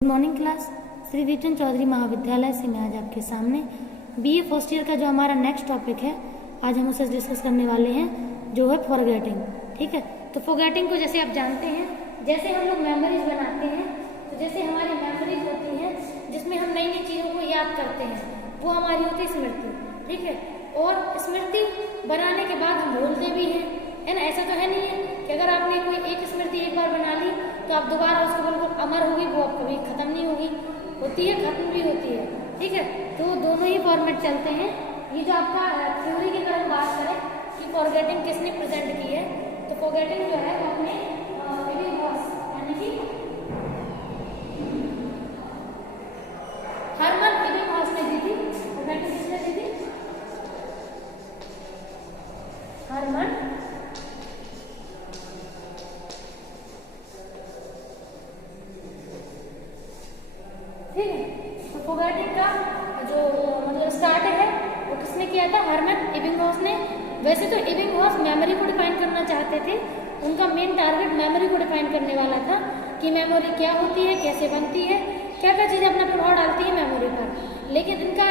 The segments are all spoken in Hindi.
Good morning class. Shri Ritan Chaudhary महाविद्यालय से मैं आज आपके सामने बीए फर्स्ट ईयर का जो हमारा नेक्स्ट टॉपिक है, आज हम उसे डिस्कस करने वाले हैं, जो है फॉरगेटिंग। ठीक है, तो फॉरगेटिंग को जैसे आप जानते हैं, जैसे हम लोग मेमोरीज बनाते हैं, तो जैसे हमारी मेमोरीज होती हैं जिसमें हम नई नई चीज़ों को याद करते हैं, वो हमारी होती है स्मृति। ठीक है, और स्मृति बनाने के बाद हम भूलते भी हैं, है ना। ऐसा तो है नहीं है कि अगर आपने कोई एक स्मृति एक बार बना ली तो आप दोबारा उसको बिल्कुल अमर होगी, वो आप कभी खत्म नहीं होगी, होती है, खत्म भी होती है। ठीक है, तो दोनों ही फॉर्मेट चलते हैं। ये जो आपका थ्योरी की अगर हम बात करें कि फॉरगेटिंग किसने प्रेजेंट की है, तो फॉरगेटिंग जो है वो अपने यानी कि हरमन एबिंगहॉस ने दी थी। फॉरगेटिंग किसने दी थी? हरमन ठीक है। तो फॉरगेटिंग का जो मतलब स्टार्ट है वो किसने किया था? हरमन एबिंगहॉस ने। वैसे तो एबिंगहॉस मेमोरी को डिफाइन करना चाहते थे, उनका मेन टारगेट मेमोरी को डिफाइन करने वाला था कि मेमोरी क्या होती है, कैसे बनती है, क्या क्या चीज़ें अपना प्रभाव डालती है मेमोरी पर। लेकिन इनका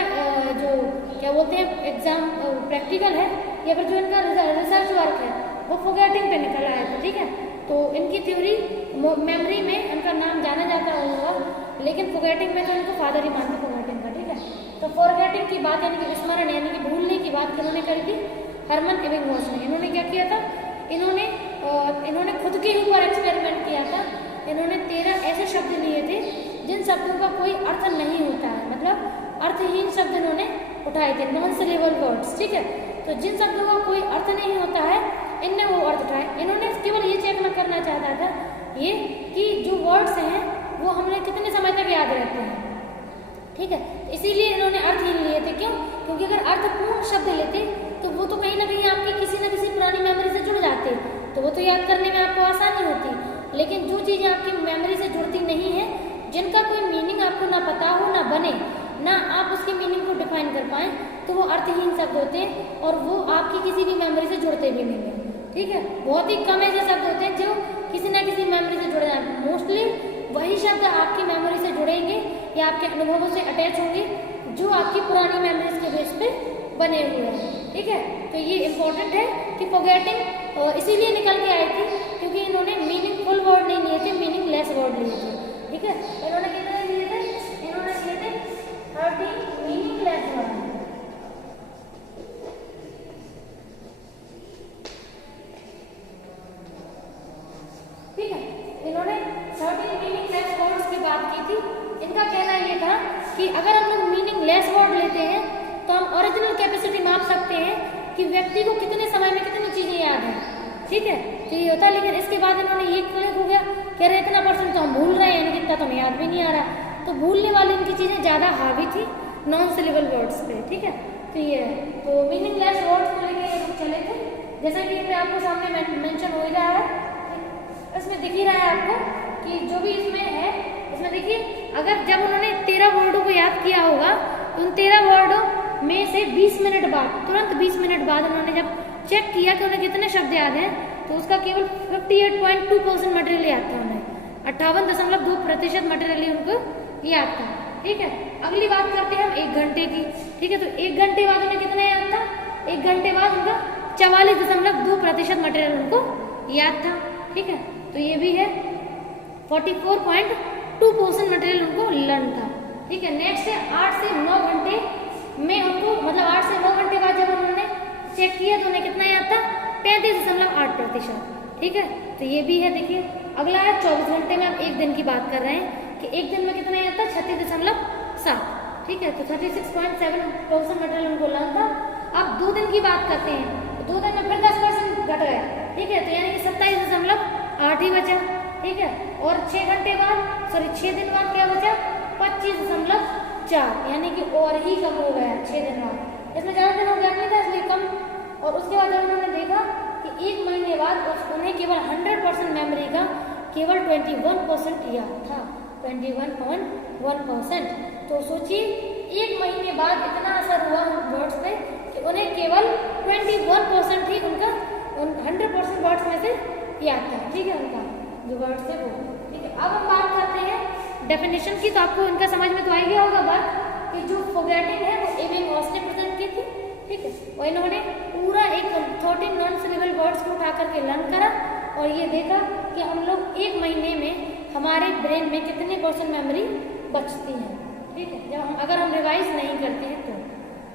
जो क्या बोलते हैं एग्जाम प्रैक्टिकल है या फिर जो इनका रिसर्च वर्क है वो फॉरगेटिंग पे निकल आया था। ठीक है, तो इनकी थ्योरी मेमोरी में इनका नाम जाना जाता होगा, लेकिन फॉरगेटिंग में तो इनको फादर ही मानते फॉरगेटिंग का। ठीक है, तो फॉरगेटिंग की बात यानी कि विस्मरण यानी कि भूलने की बात किन्होंने करी थी? हरमन एबिंगहॉस ने। इन्होंने क्या किया था? इन्होंने खुद के ऊपर एक्सपेरिमेंट किया था। इन्होंने 13 ऐसे शब्द लिए थे जिन शब्दों का कोई अर्थ नहीं होता है, मतलब अर्थहीन शब्द इन्होंने उठाए थे, नॉन सिलेबल वर्ड्स। ठीक है, तो जिन शब्दों का कोई अर्थ नहीं होता है इनने वो अर्थ उठाए। इन्होंने केवल ये चेक न करना चाहता था ये कि जो वर्ड्स हैं वो हमें कितने समय तक याद रहते हैं। ठीक है, इसीलिए इन्होंने अर्थहीन लिए थे। क्यों? क्योंकि अगर अर्थपूर्ण शब्द लेते तो वो तो कहीं ना कहीं आपकी किसी न किसी पुरानी मेमोरी से जुड़ जाते, तो वो तो याद करने में आपको आसानी होती। लेकिन जो चीज़ें आपकी मेमोरी से जुड़ती नहीं है, जिनका कोई मीनिंग आपको ना पता हो, ना बने, ना आप उसकी मीनिंग को डिफाइन कर पाएँ, तो वो अर्थहीन शब्द होते हैं और वो आपकी किसी भी मेमोरी से जुड़ते भी नहीं हैं। ठीक है, बहुत ही कम ऐसे शब्द होते हैं जो किसी न किसी मेमोरी से जुड़ जाए। मोस्टली वही शब्द आपकी मेमोरी से जुड़ेंगे या आपके अनुभवों से अटैच होंगे जो आपकी पुरानी मेमोरीज के बेस पे बने हुए हैं। ठीक है, तो ये इम्पोर्टेंट है कि फॉरगेटिंग इसीलिए निकल के आई थी क्योंकि इन्होंने मीनिंगफुल वर्ड नहीं लिए थे, मीनिंगलेस वर्ड लिए थे। ठीक है, इन्होंने कितने लिए थे? इन्होंने लिए थे 13 मीनिंगलेस वर्ड। ठीक है, इन्होंने 13 मीनिंगलेस वर्ड्स की बात की थी। इनका कहना ये था कि अगर हम लोग मीनिंगलेस वर्ड लेते हैं तो हम ओरिजिनल कैपेसिटी माप सकते हैं कि व्यक्ति को कितने समय में कितनी चीज़ें याद हैं। ठीक है, तो ये होता है। लेकिन इसके बाद इन्होंने ये क्लिक हो गया कह रहे इतना परसेंट तो हम भूल रहे हैं, यानी कि इतना तो हमें याद भी नहीं आ रहा। तो भूलने वाली इनकी चीज़ें ज़्यादा हावी थी नॉन सिलेबल वर्ड्स पे। ठीक है, तो ये है, तो मीनिंगलेस वर्ड्स को लेकर चले थे, जैसा कि इसमें आपको सामने मेंशन हो ही रहा है, इसमें दिख ही रहा है आपको कि जो भी इसमें है, इसमें देखिए अगर जब उन्होंने 13 वर्डों को याद किया होगा तो उन 13 वर्डों में से 20 मिनट बाद, तुरंत 20 मिनट बाद उन्होंने जब चेक किया कि उन्हें कितने शब्द याद हैं, तो उसका केवल 58.2% मटेरियल याद था। उन्हें 58.2% मटेरियल उनको याद था। ठीक है, अगली बात करते हैं हम 1 घंटे की। ठीक है, तो 1 घंटे बाद उन्हें कितना याद था? 1 घंटे बाद उनका 44.2% मटेरियल उनको याद था। ठीक है, तो ये भी है 44.2% मटेरियल उनको लर्न था। ठीक है, नेक्स्ट है 8 से 9 घंटे में उनको, मतलब 8 से 9 घंटे बाद जब उन्होंने चेक किया तो उन्हें कितना याद था? 35.8%। ठीक है, तो ये भी है। देखिए अगला है 24 घंटे में। आप एक दिन की बात कर रहे हैं कि एक दिन में कितना याद था? 36.7। ठीक है, तो 36.7% मटेरियल उनको लर्न था। अब 2 दिन की बात करते हैं, तो 2 दिन में फिर 10% घट गया। ठीक है, तो यानी कि 27.8 ही बचा। ठीक है, और 6 घंटे बाद 6 दिन बाद क्या बचा? 25.4, यानी कि और ही कम हो गया 6 दिन बाद। इसमें ज़्यादा दिन हो गया नहीं था, इसलिए कम। और उसके बाद जब उन्होंने देखा कि 1 महीने बाद उन्हें केवल 100% मेमोरी का केवल 21% याद था, 21.1%। तो सोचिए 1 महीने बाद इतना असर हुआ वर्ड्स पे कि उन्हें केवल 21% ही उनका 100% वर्ड्स में से याद था। ठीक है, उनका जो वर्ड्स है वो। ठीक है, अब हम बात करते हैं डेफिनेशन की, तो आपको इनका समझ में तो आ ही गया होगा बात कि जो फॉरगेटिंग है वो एबिंगहॉस ने प्रेजेंट की थी, ठीक है। और इन्होंने पूरा एक 13 नॉन सिलेबल वर्ड्स को उठा करके लर्न करा और ये देखा कि हम लोग 1 महीने में हमारे ब्रेन में कितने % मेमोरी बचती है, ठीक है, जब अगर हम रिवाइज नहीं करते हैं तो,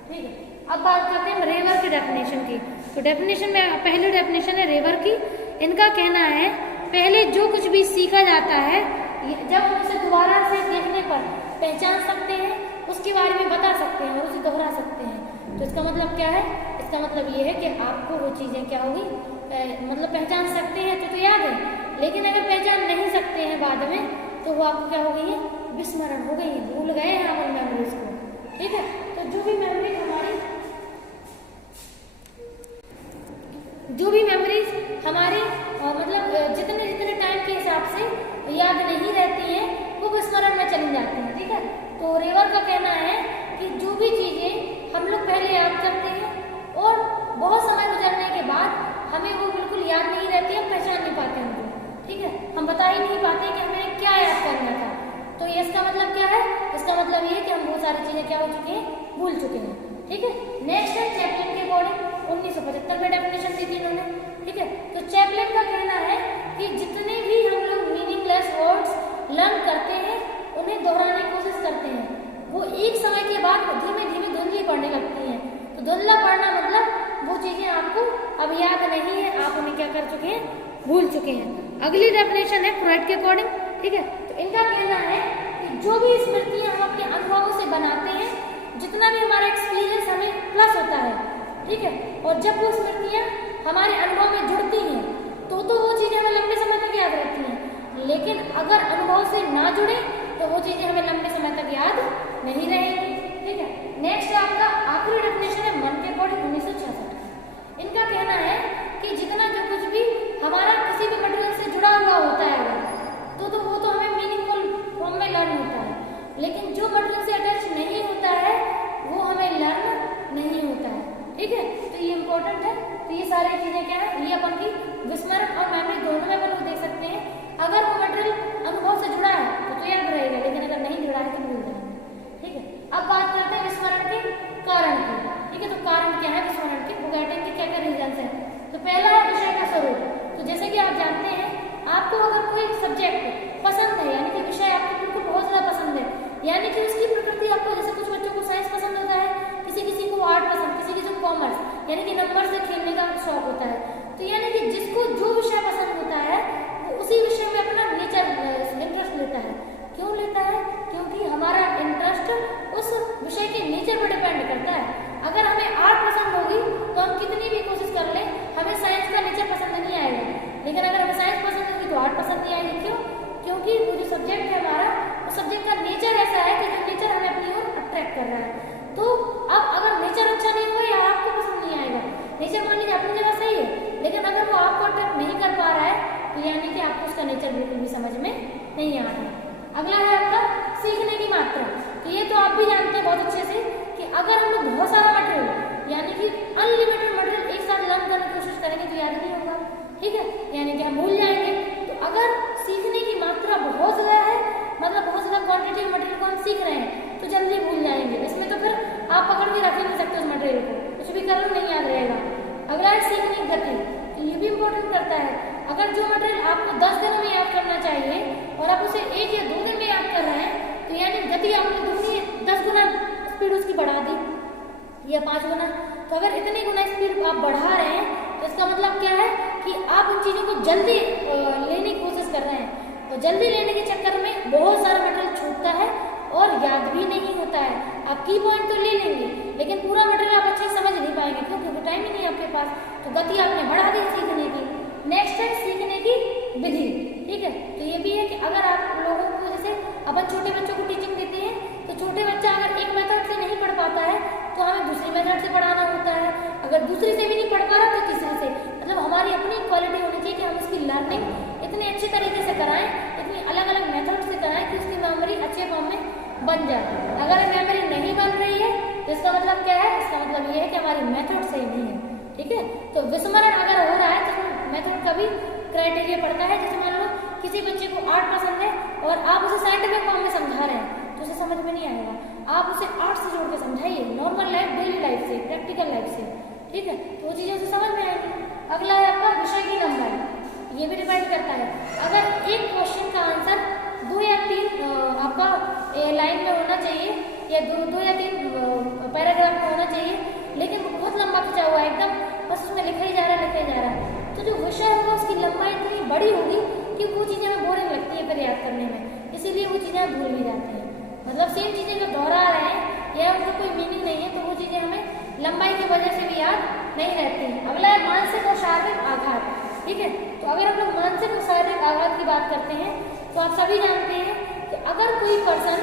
ठीक है। अब बात करते हैं रेवर की डेफिनेशन की। तो डेफिनेशन में पहली डेफिनेशन है रेवर की। इनका कहना है पहले जो कुछ भी सीखा जाता है जब हम उसे दोबारा से देखने पर पहचान सकते हैं, उसके बारे में बता सकते हैं और उसे दोहरा सकते हैं। तो इसका मतलब क्या है? इसका मतलब ये है कि आपको वो चीज़ें क्या होगी, मतलब पहचान सकते हैं तो याद है, लेकिन अगर पहचान नहीं सकते हैं बाद में तो वो आपको क्या हो गई है, विस्मरण हो गई है, भूल गए हैं आप उन मेमोरीज को, ठीक है। तो जो भी मेमोरीज हमारी मतलब जितने जितने टाइम के हिसाब से याद नहीं रहती हैं वो विस्मरण में चली जाती हैं, ठीक है। तो रेवर का कहना है कि जो भी चीज़ें हम लोग पहले याद करते हैं और बहुत समय गुजरने के बाद हमें वो बिल्कुल याद नहीं रहती, हम पहचान नहीं पाते उनको, ठीक है, हम बता ही नहीं पाते कि हमें क्या याद करना था। तो ये इसका मतलब क्या है? इसका मतलब ये है कि हम बहुत सारी चीज़ें क्या हो चुकी हैं, भूल चुके हैं, ठीक है। नेक्स्ट है चैपलिन के अकॉर्डिंग 1975 में डेफिनेशन दी थी इन्होंने, ठीक है। तो चैपलिन का कहना है कि जितने भी हम लोग मीनिंगलेस वर्ड्स लर्न करते हैं उन्हें दोहराने की कोशिश करते हैं, वो एक समय के बाद धीमे धीमे धुंधली पड़ने लगती हैं। तो धुंधला पड़ना मतलब वो चीज़ें आपको अब याद नहीं है, आप उन्हें क्या कर चुके हैं, भूल चुके हैं। अगली डेफिनेशन है फ्रॉइड के अकॉर्डिंग, ठीक है। तो इनका कहना है कि जो भी स्मृतियाँ हम अपने अनुभवों से बनाते हैं, जितना भी हमारा एक्सपीरियंस हमें प्लस होता है, ठीक है, और जब वो स्मृतियाँ हमारे अनुभव में जुड़ती हैं तो वो चीज़ें हमें लंबे समय तक याद रहती हैं, लेकिन अगर अनुभव से ना जुड़े तो वो चीज़ें हमें लंबे समय तक याद नहीं रहेंगी, ठीक है। नेक्स्ट आपका आखिरी डेफिनेशन है मन के अकॉर्डिंग 1966। इनका कहना है कि जितना जो कुछ भी हमारा किसी भी मटेरियल से जुड़ा हुआ होता है तो वो तो हमें मीनिंगफुल फॉर्म में लर्न होता है, लेकिन जो मटेरियल से अटैच नहीं होता है वो हमें लर्न नहीं होता है, ठीक है। तो ये इंपॉर्टेंट है। तो ये सारी चीज़ें क्या है, ये अपन की विस्मरण और मेमोरी दोनों में अपन देख सकते हैं। अगर वो मटेरियल अनुभव से जुड़ा है तो याद रहेगा, लेकिन अगर नहीं जुड़ा है तो भूल जाएंगे, ठीक है। अब बात करते हैं विस्मरण के कारण की, ठीक है। तो कारण क्या है विस्मरण के, फॉरगेटिंग के क्या क्या रीजन है? तो पहला है विषय का स्वरूप। तो जैसे कि आप जानते हैं, आपको अगर कोई सब्जेक्ट पसंद है, यानी कि विषय आपको बिल्कुल बहुत ज़्यादा पसंद है, यानी कि उसकी प्रकृति आपको, जैसे कुछ बच्चों को साइंस पसंद होता है, किसी को आर्ट पसंद, किसी को कॉमर्स, यानी कि नंबर से खेलने का शौक होता है। तो यानी कि जिसको जो विषय पसंद होता है वो उसी विषय में अपना नेचर इंटरेस्ट लेता है। क्यों लेता है? क्योंकि हमारा इंटरेस्ट उस विषय के नेचर पर डिपेंड करता है। अगर हमें आर्ट पसंद होगी तो हम कितनी भी कोशिश कर लें, हमें साइंस का नेचर पसंद नहीं आएगा, लेकिन अगर हमें साइंस पसंद होगी तो आर्ट पसंद नहीं आएगी। क्यों? क्योंकि वो जो सब्जेक्ट है हमारा, उस सब्जेक्ट का नेचर ऐसा है कि जो नेचर हमें अपनी ओर अट्रैक्ट कर रहा है। तो अब अगर नेचर अच्छा नहीं हुआ या आपको पसंद नहीं आएगा, नेचर मान लीजिए अपनी जगह सही है, लेकिन अगर वो आपको अट्रैक्ट नहीं कर पा रहा है तो यानी कि आपको उसका नेचर बिल्कुल भी समझ में नहीं आ रहा है। अगला है आपका सीखने की मात्रा। तो ये तो आप भी जानते हैं बहुत अच्छे से कि अगर हम लोग बहुत सारा मटेरियल, यानी कि अनलिमिटेड मटेरियल एक साथ लर्न करने की कोशिश करेंगे तो याद नहीं होगा, ठीक है, यानी कि हम भूल जाएंगे। तो अगर सीखने की मात्रा बहुत ज़्यादा है, मतलब बहुत ज़्यादा क्वांटिटी मटेरियल को हम सीख रहे हैं तो जल्दी भूल जाएंगे। इसमें तो फिर आप पकड़ के रख ही नहीं सकते उस मटेरियल को, कुछ भी कर लो नहीं याद रहेगा। अगला है सीखने की गति। तो ये भी इम्पोर्टेंट करता है। अगर जो मटेरियल आपको 10 दिनों में याद करना चाहिए और आप उसे 1 या 2 दिन में याद कर रहे हैं तो यानी गति आपने दूसरी 10 गुना स्पीड उसकी बढ़ा दी या 5 गुना। तो अगर इतनी गुना स्पीड आप बढ़ा रहे हैं तो इसका मतलब क्या है कि आप उन चीज़ों को जल्दी लेने की कोशिश कर रहे हैं, और जल्दी लेने के चक्कर में बहुत सारा मटेरियल छूटता है और याद भी नहीं होता है। आप की पॉइंट तो ले लेंगे लेकिन पूरा मटेरियल आप अच्छे से समझ नहीं पाएंगे, क्योंकि टाइम ही नहीं आपके पास। तो गति आपने बढ़ा दी सीखने की। नेक्स्ट है सीखने की विधि, ठीक है। तो ये भी है कि अगर आप लोगों को, जैसे अपन छोटे बच्चों को टीचिंग देते हैं तो छोटे बच्चा अगर एक मेथड से नहीं पढ़ पाता है तो हमें दूसरी मेथड से पढ़ाना होता है, अगर दूसरी से भी नहीं पढ़ पा रहा तो तीसरी से। मतलब हमारी अपनी क्वालिटी होनी चाहिए कि हम उसकी लर्निंग इतने अच्छे तरीके से कराएं, इतनी अलग अलग मेथड से कराएं कि उसकी मेमोरी अच्छे फॉर्म में बन जाए। अगर मेमोरी नहीं बन रही है तो इसका मतलब क्या है? इसका मतलब ये है कि हमारी मेथड सही नहीं है, ठीक है। तो विस्मरण अगर हो रहा है तो मेथड का भी क्राइटेरिया पड़ता है। जैसे मान लो किसी बच्चे को आर्ट पसंद है और आप उसे साइंटिफिक फॉर्म में समझा रहे हैं तो उसे समझ में नहीं आएगा। आप उसे आर्ट से जोड़ के समझाइए, नॉर्मल लाइफ, डेली लाइफ से, प्रैक्टिकल लाइफ से, ठीक है, तो वो चीजें उसे समझ में आएंगी। अगला है आपका विषय की लंबाई, ये भी डिपेंड करता है। अगर एक क्वेश्चन का आंसर 2 या 3 आपका लाइन में होना चाहिए या 2 या 3 पैराग्राफ में होना चाहिए, लेकिन बहुत लंबा खिंचा हुआ है एकदम, बस उसमें लिखा ही जा रहा है, लिखा ही जा रहा है, तो जो विषय होगा उसकी लंबाई इतनी बड़ी होगी कि वो चीजें हमें बोरिंग लगती है फिर याद करने में, इसीलिए वो चीजें हम भूल भी जाते हैं। मतलब सेम चीजें जो दोहरा रहे हैं या उनका कोई मीनिंग नहीं है तो वो चीजें हमें लंबाई की वजह से भी याद नहीं रहती है। अगला है मानसिक और शारीरिक आघात, ठीक है, तो अगर हम लोग मानसिक और शारीरिक आघात की बात करते हैं तो आप सभी जानते हैं कि अगर कोई पर्सन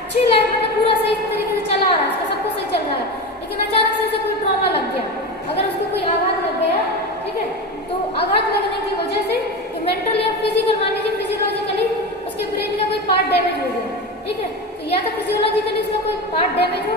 अच्छी लाइफ में पूरा सही तरीके से चला रहा है, उसका सब कुछ सही चल रहा है, लेकिन अचानक से उसे कोई ट्रॉमा लग गया, अगर उसको कोई आघात लग गया, ठीक है, तो आघात लगने की वजह से मेंटल या फिजिकल, मान लीजिए फिजियोलॉजिकली उसके ब्रेन का कोई पार्ट डैमेज हो गया, ठीक है, तो या तो फिजियोलॉजिकली उसका कोई पार्ट डैमेज हो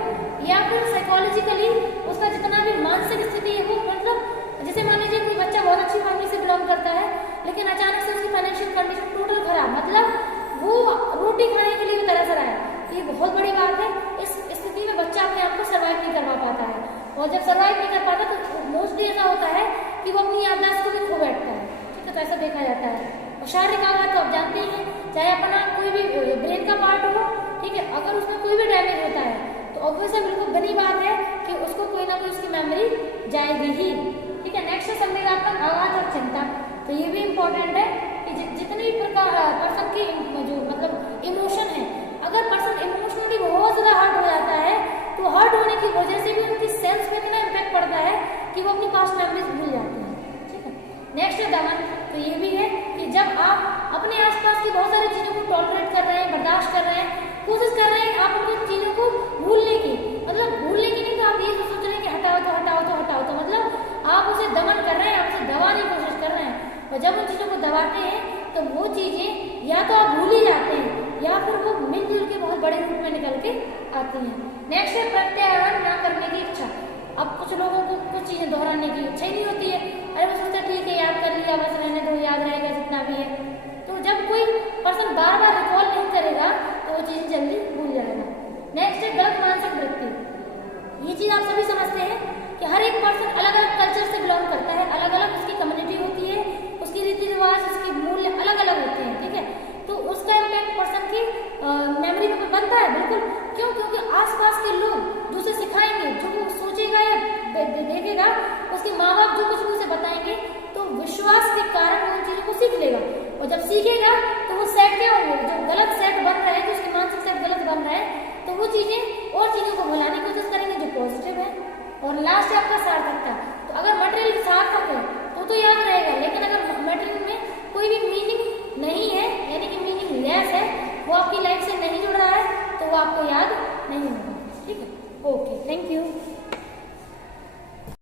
या फिर साइकोलॉजिकली उसका जितना भी मानसिक स्थिति है वो, मतलब जैसे मान लीजिए कोई बच्चा बहुत अच्छी फैमिली से बिलोंग करता है लेकिन अचानक से उसकी फाइनेंशियल कंडीशन टोटल खराब, मतलब वो रोटी खाने के लिए भी तरस रहा है, तो ये बहुत बड़ी बात है। इस स्थिति में बच्चा अपने आप को सर्वाइव नहीं कर पाता है, और जब सर्वाइव नहीं कर पाता तो मोस्टली ऐसा होता है कि वो अपनी याददाश्त को भी खो बैठता है, ठीक है, तो ऐसा देखा जाता है। और शारीरिक आघात तो आप जानते ही हैं, चाहे अपना कोई भी ब्रेन का पार्ट हो, ठीक है, अगर उसमें कोई भी डैमेज होता है तो ऑब्वियसली बिल्कुल बनी बात है कि उसको कोई ना कोई उसकी मेमोरी जाएगी ही, ठीक है। नेक्स्ट है संवेदनात्मक आघात और चिंता, तो ये भी इम्पोर्टेंट है कि जितनी प्रकार पर्सन की जो मतलब इमोशन है, अगर पर्सन इमोशनली बहुत ज्यादा हर्ट हो जाता है तो हर्ट होने की वजह से भी उनकी सेल्स पे इतना इम्पैक्ट पड़ता है कि वो अपनी पास्ट मेमोरीज भूल जाते हैं, ठीक है। नेक्स्ट है दमन, तो ये भी है कि जब आप अपने आसपास की बहुत सारी चीजों को टॉलरेट कर रहे हैं, बर्दाश्त कर रहे हैं, कोशिश कर रहे हैं आप उन चीजों को भूलने की, मतलब भूलने की नहीं, तो आप ये सोच रहे हैं कि हटाओ तो हटाओ तो हटाओ, तो मतलब आप उसे दमन कर रहे हैं, आप उसे दबाने की कोशिश कर रहे हैं, और जब उन चीजों को दबाते हैं तो वो चीजें या तो आप भूल ही जाते हैं या फिर वो मिलजुल के बहुत बड़े रूप में निकल के आती हैं। नेक्स्ट है प्रत्याहरण न करने की इच्छा, अब कुछ लोगों को कुछ चीजें दोहराने की इच्छा ही नहीं होती है, अरे वो सोचता है ठीक है याद कर लिया, बस रहने दो, याद रहेगा जितना भी है, तो जब कोई पर्सन बार बार रिकॉल नहीं करेगा तो वो चीजें जल्दी भूल जाएगा। नेक्स्ट है गलत मानसिक वृत्ति, ये चीज आप सभी समझते हैं कि हर एक पर्सन अलग अलग कल्चर से बिलोंग करता है, अलग अलग उसकी कम्युनिटी होती है, उसकी रीति रिवाज, उसके मूल्य अलग अलग होते हैं, ठीक है, तो उसका इम्पैक्ट पर्सन की मेमोरी में बनता है, बिल्कुल। क्यों? क्योंकि आसपास के लोग जो उसे सिखाएंगे, जो वो सोचेगा या देखेगा, उसके माँ बाप जो कुछ भी उसे बताएंगे तो विश्वास के कारण वो उन चीजों को सीख लेगा, और जब सीखेगा तो वो सेट क्या होंगे, जो गलत सेट बन रहे हैं, जो उसके मानसिक सेट गलत बन रहे हैं, तो वो चीजें और चीजों को भुलाने की कोशिश करेंगे जो पॉजिटिव है। और लास्ट है आपका सार्थकता, तो अगर मटेरियल सार्थक है तो याद रहेगा, लेकिन अगर मटेरियल में कोई भी मीनिंग नहीं है, यानी कि मीनिंग लेस है, वो आपकी लाइफ से नहीं जुड़ रहा है, तो वो आपको याद नहीं होगा, ठीक है। Okay, thank you.